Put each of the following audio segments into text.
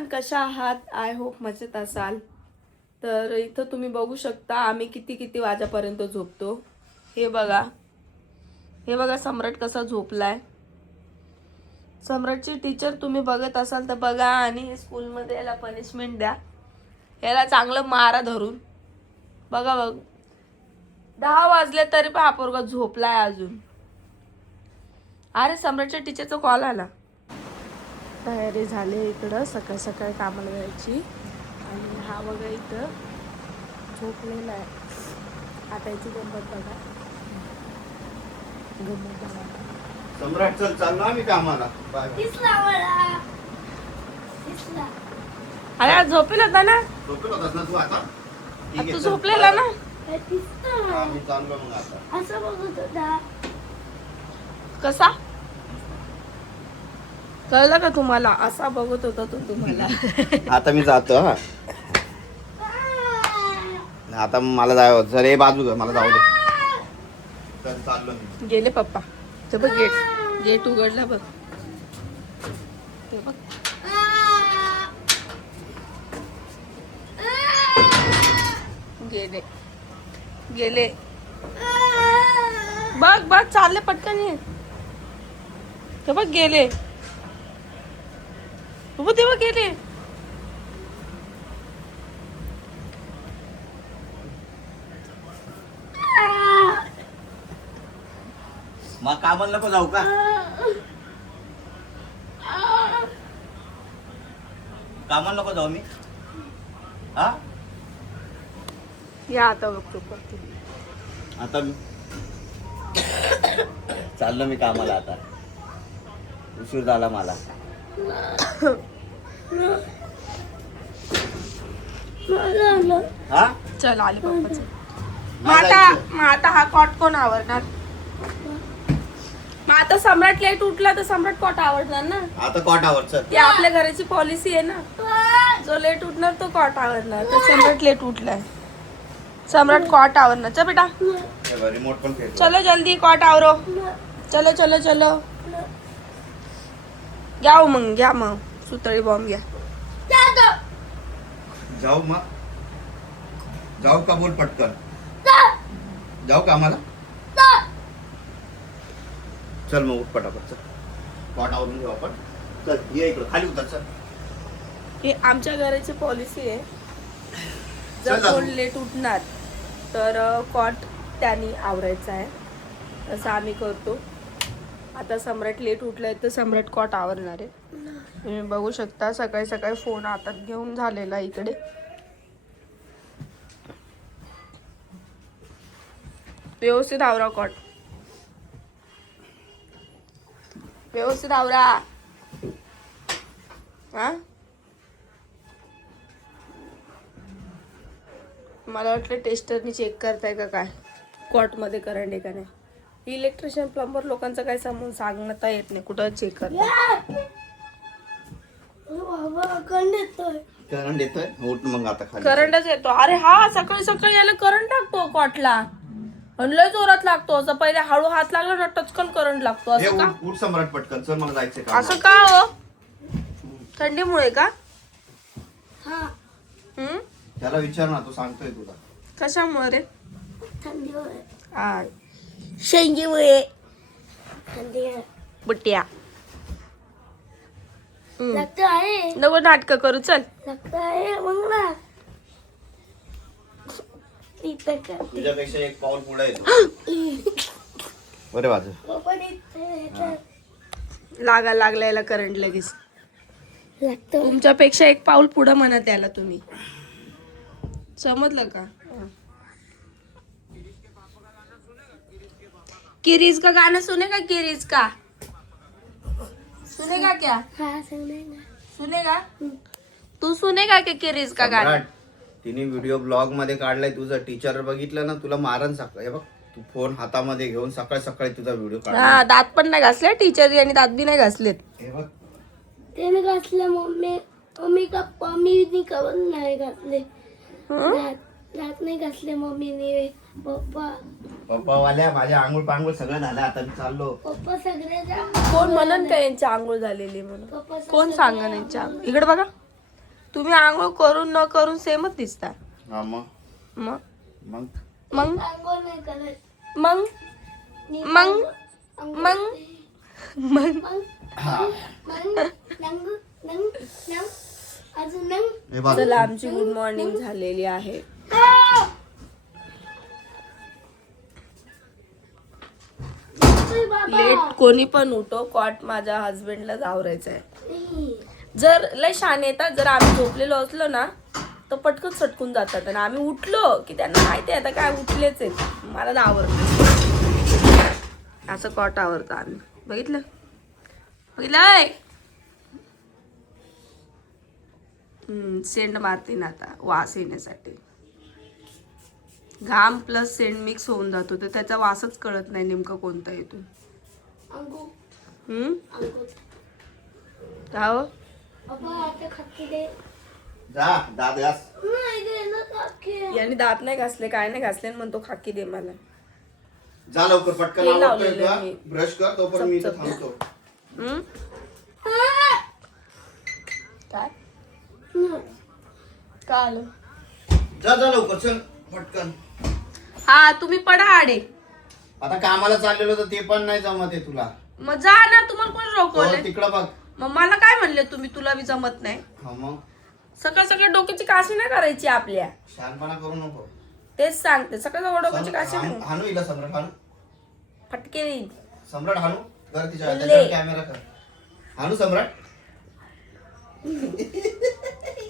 Everyone, कशा आहात? I hope मजेत असाल. तर इथं तुम्ही बघू शकता आम्ही किती वाजेपर्यंत झोपतो. हे बघा सम्राट कसा झोपलाय. सम्राटची टीचर तुम्ही बघत असाल तर बघा, आणि स्कूलमध्ये याला पनिशमेंट द्या. याला चांगलं मारा धरून. बघा 10 वाजले तरी पण हा पोरगा झोपलाय अजून. अरे सम्राटच्या टीचरचा कॉल आला. तयारी झाली इकडं सकाळ सकाळी कामाला जायची. आणि हा बघा इथं झोपलेला आहे. आता याची गंमत बघा. सम्राट चल चाललो आम्ही कामाला. अरे आज झोपेल होता ना. झोपेल होतास ना तू आता? तू झोपलेला ना. आम्ही चाललो मग आता. असं बघत होता. कसा कळलं का तुम्हाला? असा बघत होता तो तुम्हाला. आता मी जातो. हा आता मला जावं. चल हे बाजू घे, मला जाऊ दे. चल चाललो मी. गेले पप्पा. ते बघ गेट उघडला बघ. ते बघ गेले बघ चालले पटकन ये. ते बघ गेले. ते बघ गेले. मग कामाला नको जाऊ का? कामाला नको जाऊ मी. हा या आता बघतो करते. आता चाललो मी कामाला. आता उशीर झाला मला. हा चल आले पप्पा. मग आता हा कॉट कोण आवडणार? मग आता सम्राट लेट उठला तर सम्राट कॉट आवडणार ना. आता कॉटावर चल. ती आपल्या घराची पॉलिसी आहे ना. जो लेट उठणार तो कॉट आवडणार. तर सम्राट लेट उठलाय. सम्राट कॉट आवडणार. चल बेटा रिमोट पण फेक. चलो जल्दी कॉट आवरो. चलो घ्या मग सुतळी बॉम्ब घ्या. जाऊ मग. जाऊ का बोल पटकन. जाऊ का आम्हाला? चल मग उठ पटापट. चल कॉट आवरून घेऊ आपण. चल ये इकडं खाली उतर. चल हे आमच्या घराची पॉलिसी आहे. चल जर दादू. कोण लेट उठणार तर कॉट त्यांनी आवरायचा आहे. असं आम्ही करतो. आता सम्राट लेट उठलाय तर सम्राट कॉट आवरणार आहे. तुम्ही बघू शकता सकाळी सकाळी फोन हातात घेऊन झालेला इकडे. व्यवस्थित आवरा कॉट. व्यवस्थित आवरा. हा मला वाटलं टेस्टरनी चेक करताय का काय कॉट मध्ये करंट आहे का नाही. इलेक्ट्रिशियन प्लंबर लोकांचं काय सांगता येत नाही कुठं चेक करतात. करंट येतोय. उठ मग आता खाली. करंटच येतो. अरे हा सकाळी सकाळी याला करंट लागतो कॉटला. आणि लय जोरात लागतो. असं पहिले हळू हात लागला ना टचकन करंट लागतो. हे असं का? उठ सम्राट पटकन. चल मला जायचंय का? असं का हो? थंडीमुळे का? त्याला विचार ना, तो सांगतोय तुला. कशामुळे रे? थंडीमुळे. आ, शेंगीमुळे. थंडी बुट्ट्या. लागतं आहे. नको नाटक करू. चल लागतं आहे मग ना. तिथं का? तुझ्यापेक्षा एक पाऊल पुढे येतो. बरे बाजू. पण इथं लागला याला करंट लगेच. लागतं. तुमच्यापेक्षा एक पाऊल पुढं म्हणत याला तुम्ही. समजलं का? किरीज का गाना सुनेगा? किरीज का सुनेगा क्या? हा सांगणार. सुनेगा? तू सुनेगा की किरीज का गाना? सम्राट, तिने व्हिडिओ ब्लॉग मध्ये काढलाय तुझा. टीचर बघितलं ना तुला मारन सकाळ. हे बघ तू फोन हातामध्ये घेऊन सकाळ सकाळी तुझा व्हिडिओ काढला. हा दात पण नाही घासले टीचर आणि दात बी नाही घासलेत. हे बघ त्याने घातलं मम्मी. मम्मीने कवर नाही घातले. दात नाही घासले मम्मीने. पप्पा वाल्या माझ्या आंघोळ पांघोळ सगळं झालं. आता मी चाललो. पप्पा सगळे कोण म्हणन का यांची आंघोळ झालेली म्हणून? कोण सांगा यांच्या? इकडे बघा. तुम्ही आंघोळ करून न करून सेमच दिसता. हा मग मग मग मग आंघोळ नाही करत. मग मी मग आंघोळ मग मग मग मग नंग नंग नंग अजून नंग. हे बघ चला आमची गुड मॉर्निंग झालेली आहे. लेट कोणी पण उठो, कॉट माझ्या हस्बंडलाच आवरायचं आहे. जर लय शान येतात, जर आम्ही झोपलेलो असलो ना तर पटकन सटकून जातात आणि आम्ही उठलो की त्यांना माहिती आहे आता काय उठलेच आहेत, मला ना आवडतं असं कॉट आवडतं. आम्ही बघितलं बघितलंय. सेंट मारते ना आता वास येण्यासाठी. घाम प्लस सेंट मिक्स होऊन जातो तर त्याचा वासच कळत नाही नेमकं कोणता येतो. का हो? जा दाद घास. याने दात नाही घासले, काय नाही घासले आणि म्हणतो खाकी दे मला. जा लवकर पटकन तेल आवडतोय लावलेलं का मी. ब्रश कर तोपर्यंत मी इथं चपचप. थांबतो. हम्म? काय का आलं? जा जा लवकर चल पटकन. हा तुम्ही पडा आडे. आता कामाला चाललेलो तर ते पण नाही जमत आहे तुला. मग जा ना, तुम्हाला कोण रोखवलंय? तिकडं बघ. मग मला काय म्हणले तुम्ही, तुला बी जमत नाही? हा मग सकाळ सकाळ डोक्याची काशी नाही करायची आपल्या. शहाणपणा करू नको. तेच सांगते, सकाळ सकाळ डोक्याची काशी नाही. हानू हिला सम्राट हानू. फटके देईन. सम्राट हानू कर तिच्या ले. त्याच्यावर कॅमेरा कर. हानू सम्राट.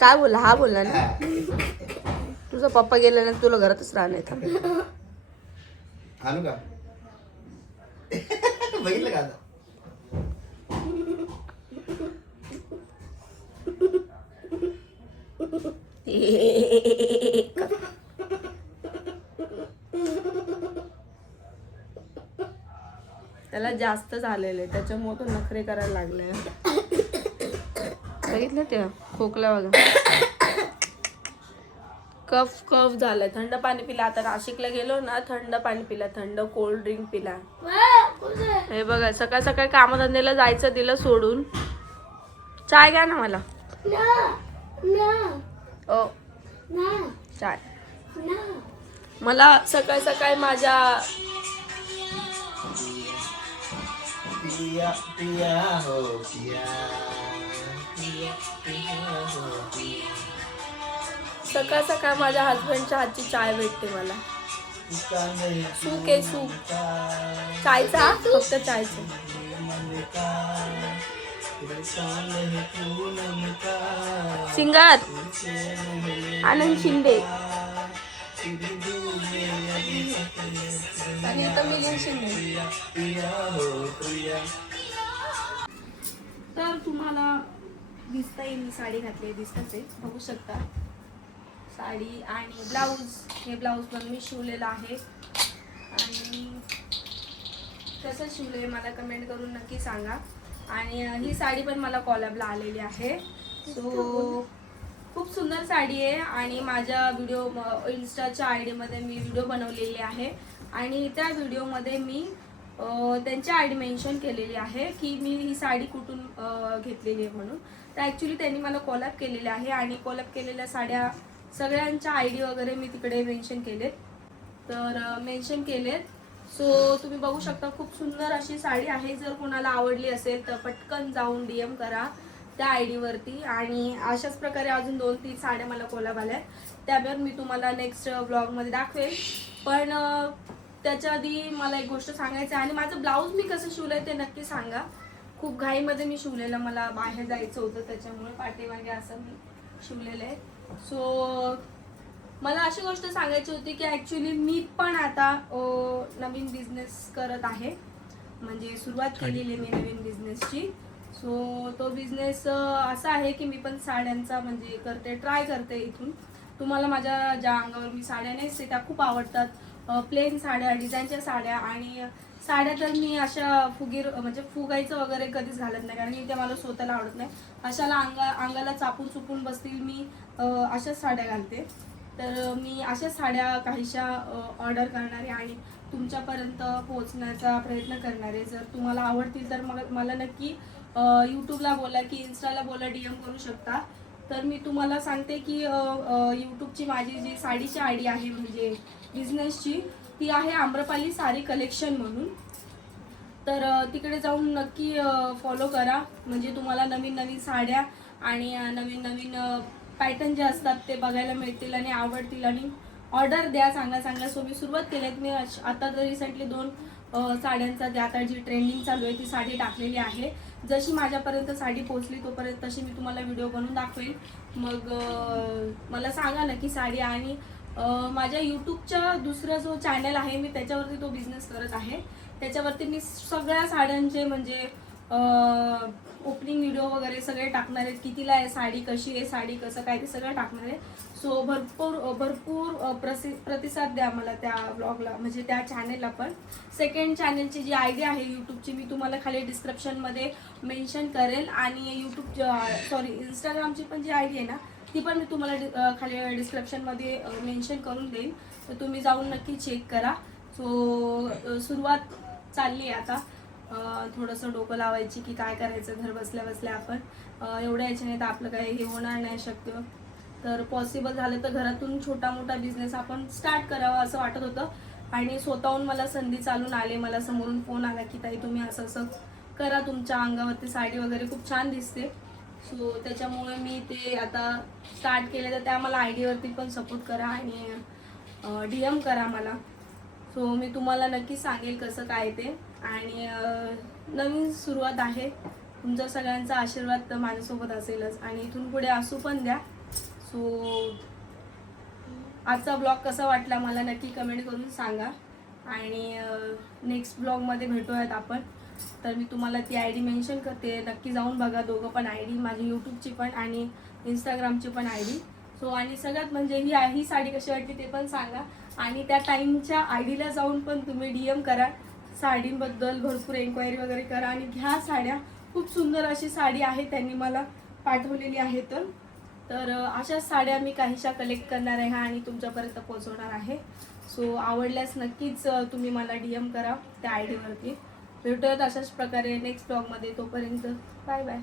काय बोला? हा बोलला ना. हा. तुझा पप्पा गेल्यानंतर तुला घरातच राहणार. हानू का बघितलं का आता. त्याला जास्त झालेलं आहे त्याच्यामुळे तो नखरे करायला लागलाय. बघितलं ते खोकला बघा, कफ कफ झालाय. थंड पाणी पिला. आता नाशिकला गेलो ना, थंड पाणी पिला, थंड कोल्ड ड्रिंक पिला. हे बघा सकाळ सकाळी कामधंद्याला जायचं दिलं सोडून. चाय घ्या ना मला. ओ चाय. मला सकाळ सकाळी माझ्या पिया पिया हो पिया पिया पिया हो पिया. सकाळ सकाळ माझ्या हस्बंडच्या हातची चाय भेटते मला. सूप आहे सूप. चायचा फक्त चायचं. सिंगर आनंद शिंदे आणि इथं मिलिंद शिंदे. तर तुम्हाला दिसता येईल मी साडी घातली, दिसतच आहे, बघू शकता. साडी आणि ब्लाऊज, हे ब्लाऊज पण मी शिवलेलं आहे. आणि कसं शिवलंय मला कमेंट करून नक्की सांगा. आणि ही साडी पण मला कॉलॅबला आलेली आहे. सो खूप सुंदर साडी आहे. आणि माझ्या व्हिडिओ इन्स्टाच्या ID मध्ये मी व्हिडिओ बनवलेली आहे आणि त्या व्हिडिओमध्ये मी त्यांची ID मेन्शन केलेली आहे की मी ही साडी कुठून घेतलेली आहे म्हणून. तर ॲक्च्युली त्यांनी मला कॉलॅब केलेले आहे आणि कॉलॅब केलेल्या साड्या सगळ्यांच्या ID वगैरे मी तिकडे मेन्शन केलेत. तर मेन्शन केलेत. सो तुम्ही बघू शकता खूप सुंदर अशी साडी आहे. जर कोणाला आवडली असेल तर पटकन जाऊन DM करा त्या ID वरती. आणि अशाच प्रकारे अजून 2-3 साड्या मला कोलॅब आल्यात, त्यावर मी तुम्हाला नेक्स्ट व्लॉगमध्ये दाखवेल. पण त्याच्या आधी मला एक गोष्ट सांगायचं आहे. आणि माझं ब्लाऊज मी कसं शिवलंय ते नक्की सांगा. खूप घाईमध्ये मी शिवलेलं, मला बाहेर जायचं होतं त्याच्यामुळे पाठीमागे असं मी शिवलेलं आहे. सो मला अशी गोष्ट सांगायची होती की ॲक्च्युली मी पण आता नवीन बिझनेस करत आहे. म्हणजे सुरुवात केलेली आहे मी नवीन बिझनेसची. सो तो बिझनेस असा आहे की मी पण साड्यांचा म्हणजे करते, ट्राय करते. इथून तुम्हाला माझ्या ज्या अंगावर मी साड्या नेसते त्या खूप आवडतात. प्लेन साड्या, डिझाईनच्या साड्या. आणि साड्या तर मी अशा म्हणजे फुगायचं वगैरे कधीच घालत नाही, कारण की ते मला स्वतःला आवडत नाही. अशाला अंगाला चापून चुपून बसतील मी अशाच साड्या घालते. तर मी अशाच साड्या काहीशा ऑर्डर करणारे आणि तुमच्यापर्यंत पोहोचण्याचा प्रयत्न करणारे. जर तुम्हाला आवडतील तर मग मला नक्की यूट्यूबला बोला की इन्स्टाला बोला, DM करू शकता. तर मी तुम्हाला सांगते की यूट्यूबची माझी जी साडीची आयडी आहे म्हणजे बिझनेसची, ती आहे आम्रपाली साडी कलेक्शन म्हणून. तर तिकडे जाऊन नक्की फॉलो करा, म्हणजे तुम्हाला नवीन नवीन साड्या आणि नवीन नवीन पॅटर्न जे असतात ते बघायला मिळतील आणि आवडतील, आणि ऑर्डर द्या चांगल्या चांगल्या. सो मी सुरुवात केली. मी आता तर रिसेंटली 2 साड्यांचा जे आता जी ट्रेंडिंग चालू आहे ती साडी टाकलेली आहे. जशी माझ्यापर्यंत साडी पोहोचली तोपर्यंत तशी मी तुम्हाला व्हिडिओ बनवून दाखवेल. मग मला सांगा ना की साडी. आणि माझ्या यूट्यूबच्या दुसरा जो चॅनल आहे मी त्याच्यावरती तो बिझनेस करत आहे. त्याच्यावरती मी सगळ्या साड्यांचे म्हणजे ओपनिंग व्हिडिओ वगैरे सगळे टाकणार आहेत. कितीला आहे साडी, कशी आहे साडी, कसं काय, ते सगळं टाकणार आहे. सो भरपूर प्रतिसाद द्या मला त्या ब्लॉगला, म्हणजे त्या चॅनेलला पण. सेकंड चॅनेलची जी आयडी आहे यूट्यूबची मी तुम्हाला खाली डिस्क्रिप्शनमध्ये मेन्शन करेल. आणि इंस्टाग्रामची पण जी आयडी आहे ना ती पण मी तुम्हाला खाली डिस्क्रिप्शनमध्ये मेन्शन करून देईन. तर तुम्ही जाऊन नक्की चेक करा. सो सुरुवात चालली आहे आता. थोडंसं डोकं लावायची की काय करायचं घर बसल्या बसल्या आपण. एवढ्या याच्याने तर आपलं काही हे होणार नाही शक्य. तर पॉसिबल झालं तर घरातून छोटा मोठा बिझनेस आपण स्टार्ट करावा असं वाटत होतं. आणि स्वतःहून मला संधी चालून आले. मला समोरून फोन आला की ताई तुम्ही असं असं करा, तुमच्या अंगावरती साडी वगैरे खूप छान दिसते. सो त्याच्यामुळे मी ते आता स्टार्ट केले. तर त्या मला आयडीवरती पण सपोर्ट करा आणि DM करा मला. सो मी तुम्हाला नक्की सांगेल कसं काय ते. आणि नवीन सुरुवात आहे. तुमचा सगळ्यांचा आशीर्वाद तर माझ्यासोबत असेलच आणि इथून पुढे असू पण द्या. सो आजचा ब्लॉग कसा वाटला मला नक्की कमेंट करून सांगा. आणि नेक्स्ट ब्लॉगमध्ये भेटूयात आपण. तर मी तुम्हाला ती आयडी मेन्शन करते, नक्की जाऊन बघा दोघं पण आयडी, माझी यूट्यूबची पण आणि इंस्टाग्रामची पण आयडी. सो आणि सगळ्यात म्हणजे ही साडी कशी वाटली ते पण सांगा. आणि त्या टाईमच्या आयडीला जाऊन पण तुम्ही DM करा. साडींबद्दल भरपूर एन्क्वायरी वगैरे करा आणि घ्या साड्या. खूप सुंदर अशी साडी आहे, त्यांनी मला पाठवलेली आहे. तर अशाच साड्या मी काहीशा कलेक्ट करणार आहे आणि तुमच्यापर्यंत पोहोचवणार आहे. सो आवडल्यास नक्कीच तुम्ही मला DM करा त्या आयडीवरती. भेटूयात अशाच प्रकारे नेक्स्ट ब्लॉगमध्ये. तोपर्यंत बाय बाय.